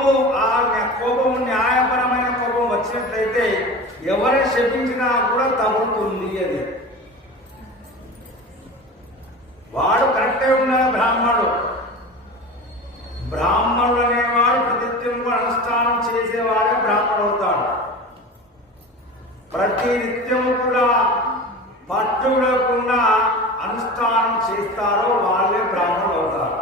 కోపము న్యాయపరమైన కోపం వచ్చినట్లయితే ఎవరిని శపించినా కూడా తగ్గుతుంది. అది వాడు కరెక్టే ఉన్నాడు. బ్రాహ్మణుడు అనేవాడు ప్రతినిత్యం అనుష్ఠానం చేసేవాడే బ్రాహ్మణుడు అవుతాడు. ప్రతి నిత్యము కూడా పట్టుబడకుండా అనుష్ఠానం చేస్తారో వాళ్ళే బ్రాహ్మణులు అవుతారు.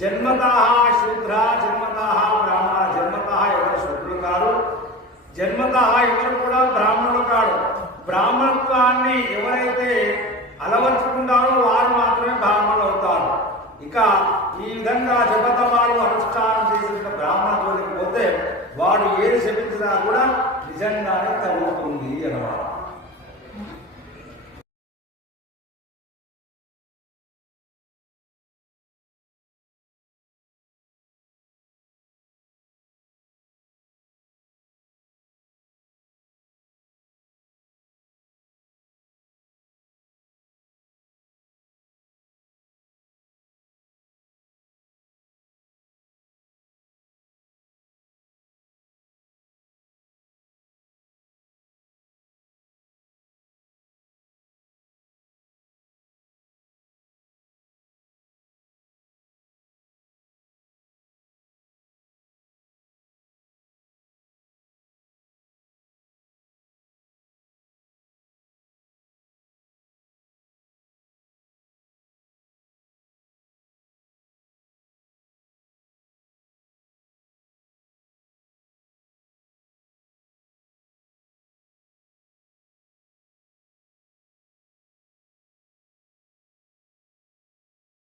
జన్మతః శూద్ర, జన్మతః బ్రాహ్మణ. జన్మతః ఎవరు శూద్రులు కాదు, జన్మతః ఎవరు కూడా బ్రాహ్మణుడు కాడు. బ్రాహ్మణత్వాన్ని ఎవరైతే అలవర్చుకుంటారో వారు మాత్రమే బ్రాహ్మణులు అవుతారు. ఇక ఈ విధంగా జపతపాలు అనుష్ఠానం చేసిన బ్రాహ్మణ జోలికి పోతే వాడు ఏది శపించినా కూడా నిజంగానే తగ్గుతుంది అన్నమాట.